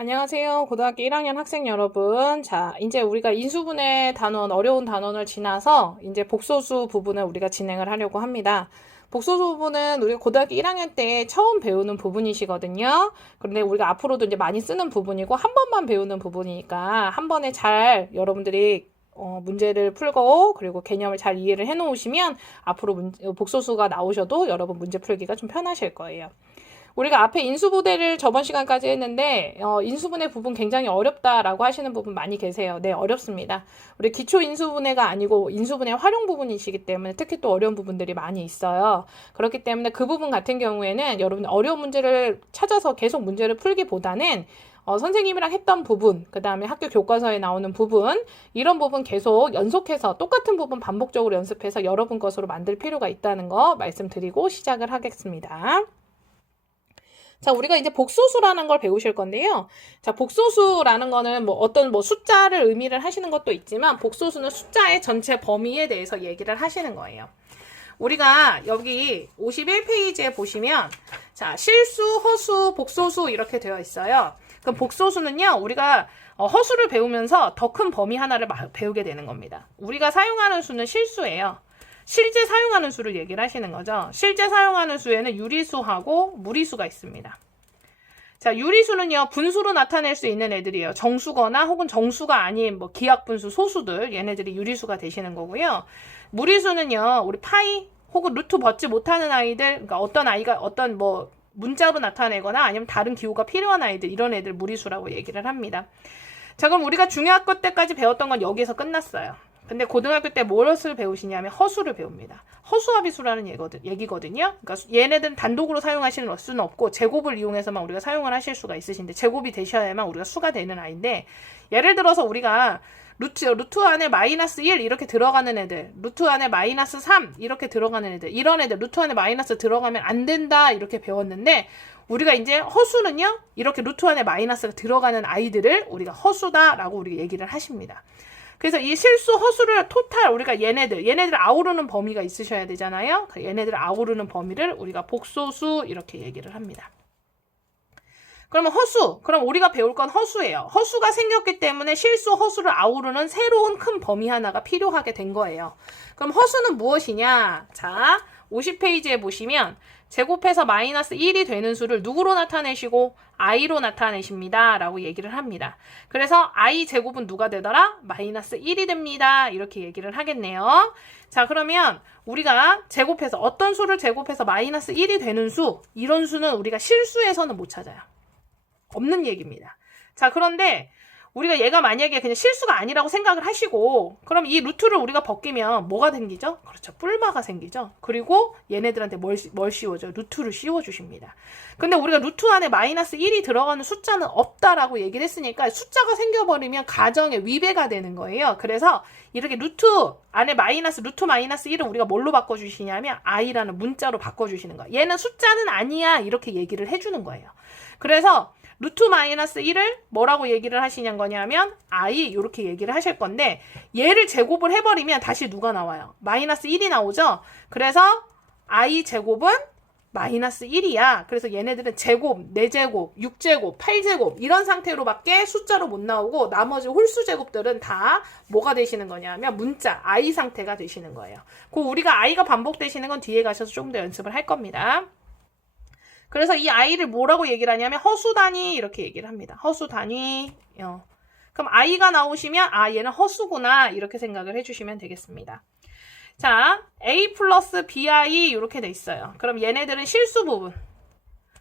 안녕하세요. 고등학교 1학년 학생 여러분. 자, 이제 우리가 인수분해 단원, 어려운 단원을 지나서 이제 복소수 부분을 우리가 진행을 하려고 합니다. 복소수 부분은 우리가 고등학교 1학년 때 처음 배우는 부분이시거든요. 그런데 우리가 앞으로도 이제 많이 쓰는 부분이고 한 번만 배우는 부분이니까 한 번에 잘 여러분들이 문제를 풀고 그리고 개념을 잘 이해를 해 놓으시면 앞으로 복소수가 나오셔도 여러분 문제 풀기가 좀 편하실 거예요. 우리가 앞에 인수분해를 저번 시간까지 했는데 인수분해 부분 굉장히 어렵다라고 하시는 부분 많이 계세요. 네, 어렵습니다. 우리 기초 인수분해가 아니고 인수분해 활용 부분이시기 때문에 특히 또 어려운 부분들이 많이 있어요. 그렇기 때문에 그 부분 같은 경우에는 여러분 어려운 문제를 찾아서 계속 문제를 풀기보다는 선생님이랑 했던 부분, 그 다음에 학교 교과서에 나오는 부분, 이런 부분 계속 연속해서 똑같은 부분 반복적으로 연습해서 여러분 것으로 만들 필요가 있다는 거 말씀드리고 시작을 하겠습니다. 자, 우리가 이제 복소수라는 걸 배우실 건데요. 자, 복소수라는 거는 어떤 숫자를 의미를 하시는 것도 있지만, 복소수는 숫자의 전체 범위에 대해서 얘기를 하시는 거예요. 우리가 여기 51페이지에 보시면, 자, 실수, 허수, 복소수 이렇게 되어 있어요. 그럼 복소수는요, 우리가 허수를 배우면서 더 큰 범위 하나를 배우게 되는 겁니다. 우리가 사용하는 수는 실수예요. 실제 사용하는 수를 얘기를 하시는 거죠. 실제 사용하는 수에는 유리수하고 무리수가 있습니다. 자, 유리수는요, 분수로 나타낼 수 있는 애들이에요. 정수거나 혹은 정수가 아닌 기하분수, 소수들, 얘네들이 유리수가 되시는 거고요. 무리수는요, 우리 파이 혹은 루트 벗지 못하는 아이들, 그러니까 어떤 아이가 어떤 문자로 나타내거나 아니면 다른 기호가 필요한 아이들, 이런 애들 무리수라고 얘기를 합니다. 자, 그럼 우리가 중학교 때까지 배웠던 건 여기에서 끝났어요. 근데 고등학교 때 무엇을 배우시냐면 허수를 배웁니다. 허수아비수라는 얘기거든요. 그러니까 얘네들은 단독으로 사용하시는 수는 없고 제곱을 이용해서만 우리가 사용을 하실 수가 있으신데 제곱이 되셔야만 우리가 수가 되는 아이인데 예를 들어서 우리가 루트 안에 마이너스 1 이렇게 들어가는 애들, 루트 안에 마이너스 3 이렇게 들어가는 애들, 이런 애들 루트 안에 마이너스 들어가면 안 된다 이렇게 배웠는데 우리가 이제 허수는요 이렇게 루트 안에 마이너스가 들어가는 아이들을 우리가 허수다라고 우리가 얘기를 하십니다. 그래서 이 실수, 허수를 토탈 우리가 얘네들 아우르는 범위가 있으셔야 되잖아요. 얘네들 아우르는 범위를 우리가 복소수 이렇게 얘기를 합니다. 그러면 허수, 그럼 우리가 배울 건 허수예요. 허수가 생겼기 때문에 실수, 허수를 아우르는 새로운 큰 범위 하나가 필요하게 된 거예요. 그럼 허수는 무엇이냐? 자, 50페이지에 보시면 제곱해서 마이너스 1이 되는 수를 누구로 나타내시고 i로 나타내십니다. 라고 얘기를 합니다. 그래서 i 제곱은 누가 되더라? 마이너스 1이 됩니다. 이렇게 얘기를 하겠네요. 자, 그러면 우리가 제곱해서 어떤 수를 제곱해서 마이너스 1이 되는 수, 이런 수는 우리가 실수에서는 못 찾아요. 없는 얘기입니다. 자, 그런데 우리가 얘가 만약에 그냥 실수가 아니라고 생각을 하시고 그럼 이 루트를 우리가 벗기면 뭐가 생기죠? 그렇죠. 뿔마가 생기죠. 그리고 얘네들한테 뭘 씌워줘요? 루트를 씌워주십니다. 근데 우리가 루트 안에 마이너스 1이 들어가는 숫자는 없다라고 얘기를 했으니까 숫자가 생겨버리면 가정의 위배가 되는 거예요. 그래서 이렇게 루트 안에 루트 마이너스 1을 우리가 뭘로 바꿔주시냐면 i라는 문자로 바꿔주시는 거예요. 얘는 숫자는 아니야 이렇게 얘기를 해주는 거예요. 그래서 루트 마이너스 1을 뭐라고 얘기를 하시는 거냐면 i 이렇게 얘기를 하실 건데 얘를 제곱을 해버리면 다시 누가 나와요? 마이너스 1이 나오죠? 그래서 i 제곱은 마이너스 1이야. 그래서 얘네들은 제곱, 4제곱, 6제곱, 8제곱 이런 상태로밖에 숫자로 못 나오고 나머지 홀수 제곱들은 다 뭐가 되시는 거냐면 문자 i 상태가 되시는 거예요. 그 우리가 i가 반복되시는 건 뒤에 가셔서 조금 더 연습을 할 겁니다. 그래서 이 i를 뭐라고 얘기를 하냐면 허수 단위 이렇게 얘기를 합니다. 허수 단위. 그럼 i가 나오시면 얘는 허수구나 이렇게 생각을 해주시면 되겠습니다. 자, a 플러스 bi 이렇게 돼 있어요. 그럼 얘네들은 실수 부분.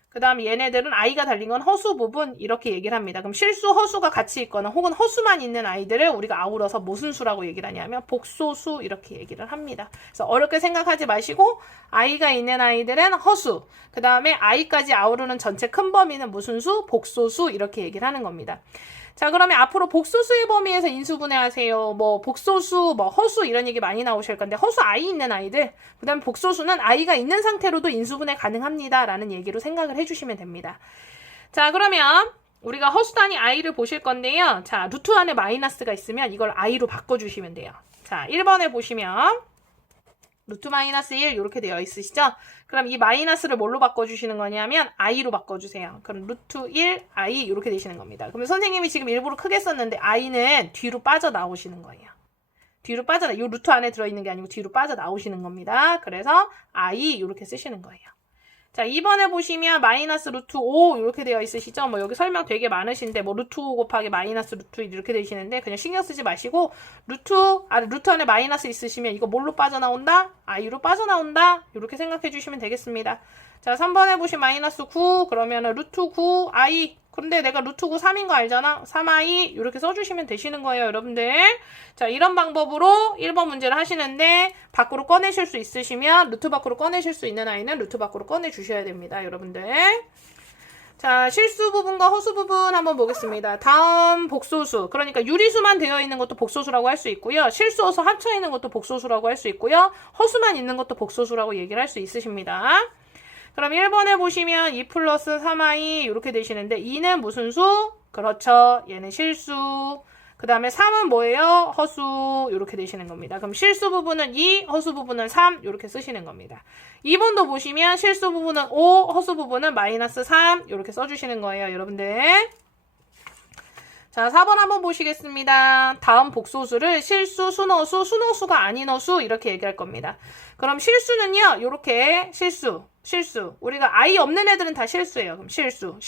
그 다음 얘네들은 i가 달린 건 허수 부분 이렇게 얘기를 합니다. 그럼 실수, 허수가 같이 있거나 혹은 허수만 있는 아이들을 우리가 아우러서 무슨 수라고 얘기를 하냐면 복소수 이렇게 얘기를 합니다. 그래서 어렵게 생각하지 마시고 i가 있는 아이들은 허수, 그 다음에 i까지 아우르는 전체 큰 범위는 무슨 수? 복소수 이렇게 얘기를 하는 겁니다. 자, 그러면 앞으로 복소수의 범위에서 인수분해하세요. 복소수, 허수 이런 얘기 많이 나오실 건데 허수 i 있는 아이들, 그 다음에 복소수는 i가 있는 상태로도 인수분해 가능합니다. 라는 얘기로 생각을 해주시면 됩니다. 자, 그러면 우리가 허수 단위 i를 보실 건데요. 자, 루트 안에 마이너스가 있으면 이걸 i로 바꿔주시면 돼요. 자, 1번에 보시면 루트 마이너스 1 이렇게 되어 있으시죠? 그럼 이 마이너스를 뭘로 바꿔주시는 거냐면 i로 바꿔주세요. 그럼 루트 1 i 이렇게 되시는 겁니다. 그러면 선생님이 지금 일부러 크게 썼는데 i는 뒤로 빠져나오시는 거예요. 뒤로 이 루트 안에 들어있는 게 아니고 뒤로 빠져나오시는 겁니다. 그래서 i 이렇게 쓰시는 거예요. 자, 2번에 보시면 마이너스 루트 5 이렇게 되어 있으시죠? 뭐 여기 설명 되게 많으신데 뭐 루트 5 곱하기 마이너스 루트 1 이렇게 되시는데 그냥 신경 쓰지 마시고 루트 안에 마이너스 있으시면 이거 뭘로 빠져나온다? i로 빠져나온다? 이렇게 생각해 주시면 되겠습니다. 자, 3번에 보시면 마이너스 9 그러면은 루트 9 i 근데 내가 루트 9 3인 거 알잖아? 3i 이렇게 써주시면 되시는 거예요, 여러분들. 자, 이런 방법으로 1번 문제를 하시는데 밖으로 꺼내실 수 있으시면 루트 밖으로 꺼내실 수 있는 아이는 루트 밖으로 꺼내주셔야 됩니다, 여러분들. 자, 실수 부분과 허수 부분 한번 보겠습니다. 다음 복소수, 그러니까 유리수만 되어 있는 것도 복소수라고 할 수 있고요. 실수, 허수 합쳐 있는 것도 복소수라고 할 수 있고요. 허수만 있는 것도 복소수라고 얘기를 할 수 있으십니다. 그럼 1번에 보시면 2 플러스 3i 이렇게 되시는데 2는 무슨 수? 그렇죠. 얘는 실수. 그 다음에 3은 뭐예요? 허수. 이렇게 되시는 겁니다. 그럼 실수 부분은 2, 허수 부분은 3 이렇게 쓰시는 겁니다. 2번도 보시면 실수 부분은 5, 허수 부분은 마이너스 3 이렇게 써주시는 거예요, 여러분들. 자, 4번 한번 보시겠습니다. 다음 복소수를 실수, 순허수, 순허수가 아닌 허수 이렇게 얘기할 겁니다. 그럼 실수는요, 요렇게 실수. 우리가 i 없는 애들은 다 실수예요. 그럼 실수.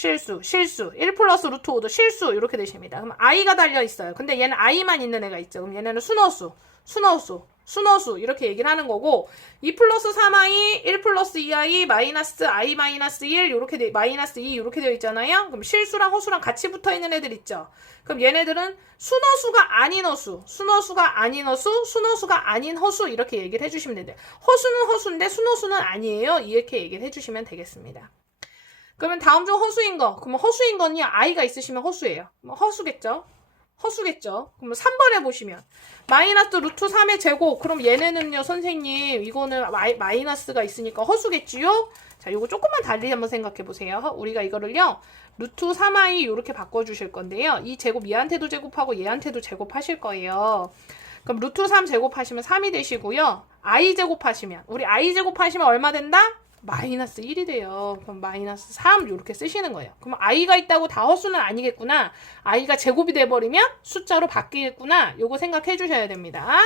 1 플러스 루트 5도 실수 이렇게 되십니다. 그럼 i가 달려 있어요. 근데 얘는 i만 있는 애가 있죠. 그럼 얘네는 순허수 이렇게 얘기를 하는 거고 2 플러스 3i, 1 플러스 2i, 마이너스 i 마이너스 1 이렇게 마이너스 2 이렇게 되어 있잖아요. 그럼 실수랑 허수랑 같이 붙어 있는 애들 있죠. 그럼 얘네들은 순허수가 아닌 허수, 순허수가 아닌 허수 이렇게 얘기를 해주시면 되는데 허수는 허수인데 순허수는 아니에요. 이렇게 얘기를 해주시면 되겠습니다. 그러면 다음 중 허수인 거, 그러면 허수인 건요 i가 있으시면 허수예요. 뭐 허수겠죠. 그럼 3번에 보시면 마이너스 루트 3의 제곱 그럼 얘네는요 선생님 이거는 마이너스가 있으니까 허수겠지요? 자 요거 조금만 달리 한번 생각해 보세요. 우리가 이거를요 루트 3i 이렇게 바꿔주실 건데요. 이 제곱 얘한테도 제곱하고 얘한테도 제곱하실 거예요. 그럼 루트 3 제곱하시면 3이 되시고요. i 제곱하시면 우리 i 제곱하시면 얼마 된다? 마이너스 1이 돼요. 그럼 마이너스 3 이렇게 쓰시는 거예요. 그럼 i가 있다고 다 허수는 아니겠구나. i가 제곱이 돼버리면 숫자로 바뀌겠구나. 요거 생각해 주셔야 됩니다.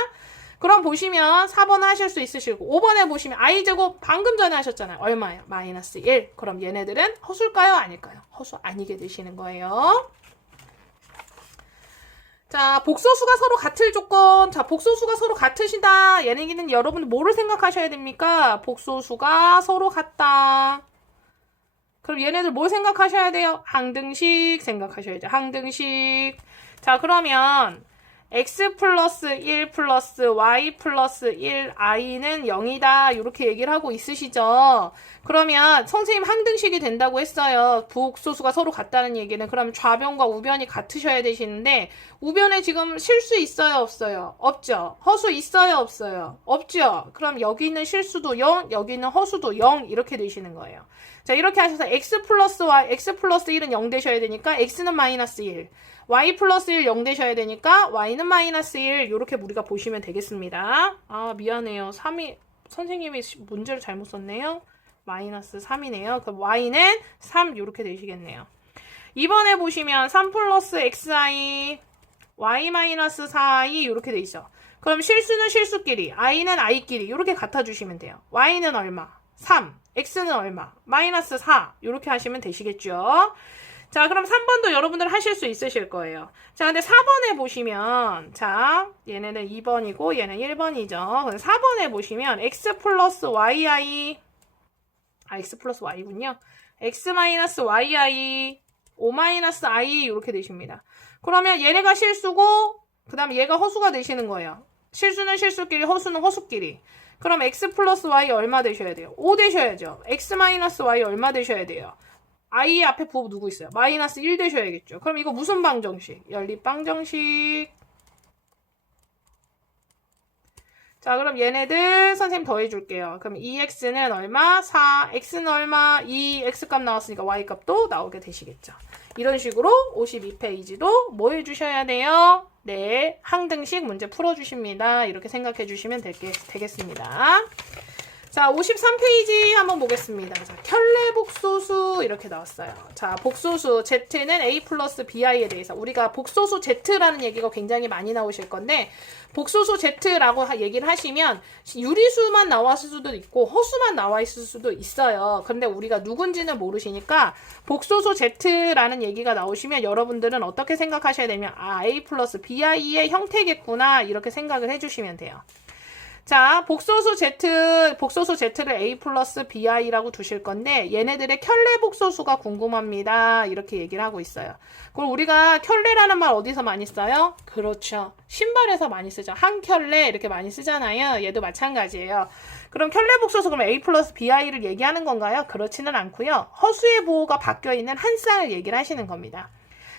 그럼 보시면 4번 하실 수 있으시고 5번에 보시면 i제곱 방금 전에 하셨잖아요. 얼마예요? 마이너스 1. 그럼 얘네들은 허수일까요? 아닐까요? 허수 아니게 되시는 거예요. 자, 복소수가 서로 같을 조건. 자, 복소수가 서로 같으시다. 얘네기는 여러분 뭐를 생각하셔야 됩니까? 복소수가 서로 같다. 그럼 얘네들 뭘 생각하셔야 돼요? 항등식 생각하셔야죠. 항등식. 자, 그러면 x 플러스 1 플러스 y 플러스 1 i는 0이다. 이렇게 얘기를 하고 있으시죠. 그러면 선생님 항등식이 된다고 했어요. 부호소수가 서로 같다는 얘기는. 그러면 좌변과 우변이 같으셔야 되시는데 우변에 지금 실수 있어요? 없어요? 없죠. 허수 있어요? 없어요? 없죠. 그럼 여기 있는 실수도 0, 여기 있는 허수도 0 이렇게 되시는 거예요. 자, 이렇게 하셔서 x 플러스 1은 0 되셔야 되니까 x는 마이너스 1. y 플러스 1 0 되셔야 되니까 y는 마이너스 1 이렇게 우리가 보시면 되겠습니다. 아 미안해요. 3이 선생님이 문제를 잘못 썼네요. 마이너스 3이네요. 그럼 y는 3 이렇게 되시겠네요. 2번에 보시면 3 플러스 xi y 마이너스 4i 이렇게 돼 있죠. 그럼 실수는 실수끼리 i는 i끼리 이렇게 갖다주시면 돼요. y는 얼마? 3 x는 얼마? 마이너스 4 이렇게 하시면 되시겠죠. 자, 그럼 3번도 여러분들 하실 수 있으실 거예요. 자, 근데 4번에 보시면, 자, 얘네는 2번이고, 얘는 1번이죠. 4번에 보시면, x 플러스 yi, x 플러스 y군요. x 마이너스 yi, o 마이너스 i, 이렇게 되십니다. 그러면 얘네가 실수고, 그 다음에 얘가 허수가 되시는 거예요. 실수는 실수끼리, 허수는 허수끼리. 그럼 x 플러스 y 얼마 되셔야 돼요? 5 되셔야죠. x 마이너스 y 얼마 되셔야 돼요? i 앞에 부호 누구 있어요? 마이너스 1 되셔야겠죠. 그럼 이거 무슨 방정식? 연립 방정식. 자, 그럼 얘네들 선생님 더해줄게요. 그럼 2x는 얼마? 4, x는 얼마? 2, x값 나왔으니까 y값도 나오게 되시겠죠. 이런 식으로 52페이지도 뭐 해주셔야 돼요? 네, 항등식 문제 풀어주십니다. 이렇게 생각해 주시면 되겠습니다. 자, 53페이지 한번 보겠습니다. 자, 켤레 복소수 이렇게 나왔어요. 자, 복소수 Z는 A 플러스 BI에 대해서 우리가 복소수 Z라는 얘기가 굉장히 많이 나오실 건데 복소수 Z라고 얘기를 하시면 유리수만 나왔을 수도 있고 허수만 나와 있을 수도 있어요. 그런데 우리가 누군지는 모르시니까 복소수 Z라는 얘기가 나오시면 여러분들은 어떻게 생각하셔야 되면 A 플러스 BI의 형태겠구나 이렇게 생각을 해주시면 돼요. 자, 복소수 Z를 A 플러스 BI라고 두실 건데 얘네들의 켤레 복소수가 궁금합니다. 이렇게 얘기를 하고 있어요. 그럼 우리가 켤레라는 말 어디서 많이 써요? 그렇죠. 신발에서 많이 쓰죠. 한 켤레 이렇게 많이 쓰잖아요. 얘도 마찬가지예요. 그럼 켤레 복소수 그럼 A 플러스 BI를 얘기하는 건가요? 그렇지는 않고요. 허수의 보호가 바뀌어있는 한 쌍을 얘기를 하시는 겁니다.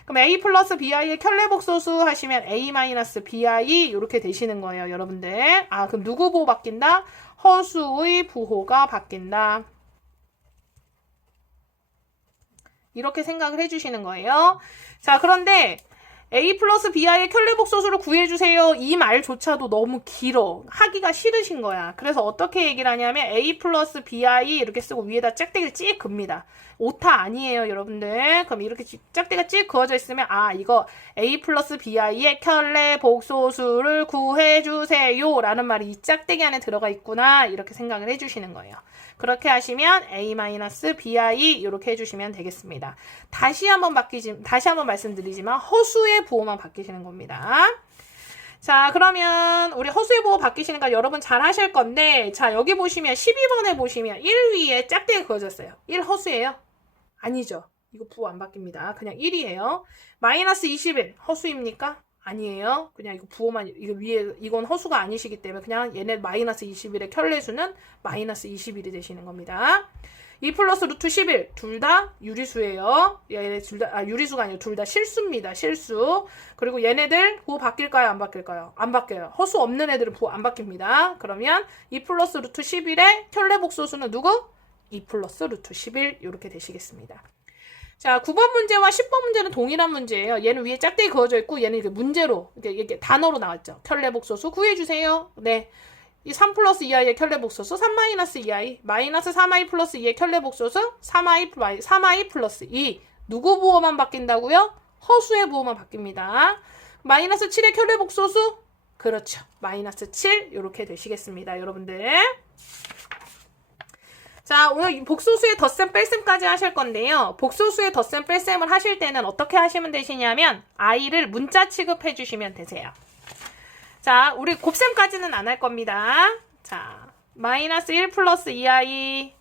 그럼 A 플러스 BI의 켤레 복소수 하시면 A 마이너스 BI 이렇게 되시는 거예요, 여러분들. 아, 그럼 누구 보호 바뀐다? 허수의 부호가 바뀐다. 이렇게 생각을 해주시는 거예요. 자, 그런데 A 플러스 BI의 켤레 복소수를 구해주세요. 이 말조차도 너무 길어. 하기가 싫으신 거야. 그래서 어떻게 얘기를 하냐면 A 플러스 BI 이렇게 쓰고 위에다 짝대기를 찍 긋습니다. 오타 아니에요, 여러분들. 그럼 이렇게 짝대기가 찍 그어져 있으면 아, 이거 A 플러스 BI의 켤레 복소수를 구해주세요 라는 말이 이 짝대기 안에 들어가 있구나 이렇게 생각을 해주시는 거예요. 그렇게 하시면 A-BI 이렇게 해주시면 되겠습니다. 다시 한번 말씀드리지만 허수의 보호만 바뀌시는 겁니다. 자, 그러면 우리 허수의 보호 바뀌시니까 여러분 잘 하실 건데 자, 여기 보시면 12번에 보시면 1 위에 짝대기 그어졌어요. 1 허수예요? 아니죠. 이거 부호 안 바뀝니다. 그냥 1이에요. 마이너스 21 허수입니까? 아니에요. 그냥 이거 부호만, 이거 위에, 이건 허수가 아니시기 때문에 그냥 얘네 마이너스 21의 켤레수는 마이너스 21이 되시는 겁니다. 2 플러스 루트 11. 둘 다 유리수예요. 얘네 둘 다, 유리수가 아니고 둘 다 실수입니다. 실수. 그리고 얘네들 부호 바뀔까요? 안 바뀔까요? 안 바뀌어요. 허수 없는 애들은 부호 안 바뀝니다. 그러면 2 플러스 루트 11의 켤레 복소수는 누구? 2 플러스 루트 11. 이렇게 되시겠습니다. 자, 9번 문제와 10번 문제는 동일한 문제예요. 얘는 위에 짝대기 그어져 있고 얘는 이렇게 문제로 이렇게 단어로 나왔죠. 켤레 복소수 구해주세요. 네. 이 3 플러스 2i의 켤레 복소수 3 마이너스 2i 마이너스 3i 플러스 2의 켤레 복소수 3i 플러스 2 누구 부호만 바뀐다고요? 허수의 부호만 바뀝니다. 마이너스 7의 켤레 복소수 그렇죠. 마이너스 7 이렇게 되시겠습니다. 여러분들. 자, 오늘 복소수의 덧셈 뺄셈까지 하실 건데요. 복소수의 덧셈 뺄셈을 하실 때는 어떻게 하시면 되시냐면 i를 문자 취급해 주시면 되세요. 자, 우리 곱셈까지는 안 할 겁니다. 자, 마이너스 1 플러스 2i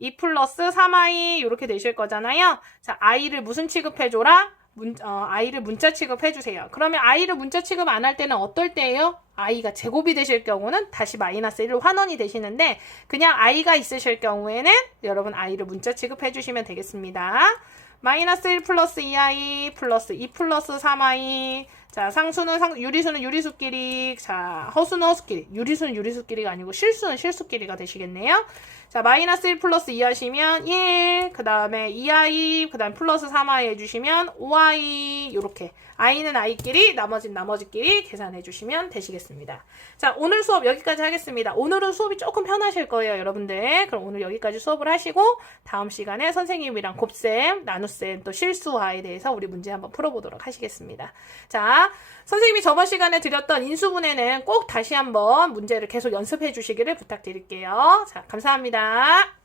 2 플러스 3i 이렇게 되실 거잖아요. 자, i를 무슨 취급해줘라? i를 문자 취급해주세요. 그러면 i를 문자 취급 안 할 때는 어떨 때예요? i가 제곱이 되실 경우는 다시 마이너스 1 환원이 되시는데 그냥 i가 있으실 경우에는 여러분 i를 문자 취급해주시면 되겠습니다. 마이너스 1 플러스 2i 플러스 2 플러스 3i 자, 유리수는 유리수끼리, 자, 허수는 허수끼리, 유리수는 유리수끼리가 아니고 실수는 실수끼리가 되시겠네요. 자, 마이너스 1 플러스 2 하시면 1, 그 다음에 2i, 그 다음에 플러스 3i 해주시면 5i, 요렇게. i는 i끼리, 나머지는 나머지끼리 계산해 주시면 되시겠습니다. 자, 오늘 수업 여기까지 하겠습니다. 오늘은 수업이 조금 편하실 거예요, 여러분들. 그럼 오늘 여기까지 수업을 하시고, 다음 시간에 선생님이랑 곱셈, 나눗셈, 또 실수화에 대해서 우리 문제 한번 풀어보도록 하시겠습니다. 자, 선생님이 저번 시간에 드렸던 인수분해는 꼭 다시 한번 문제를 계속 연습해 주시기를 부탁드릴게요. 자, 감사합니다.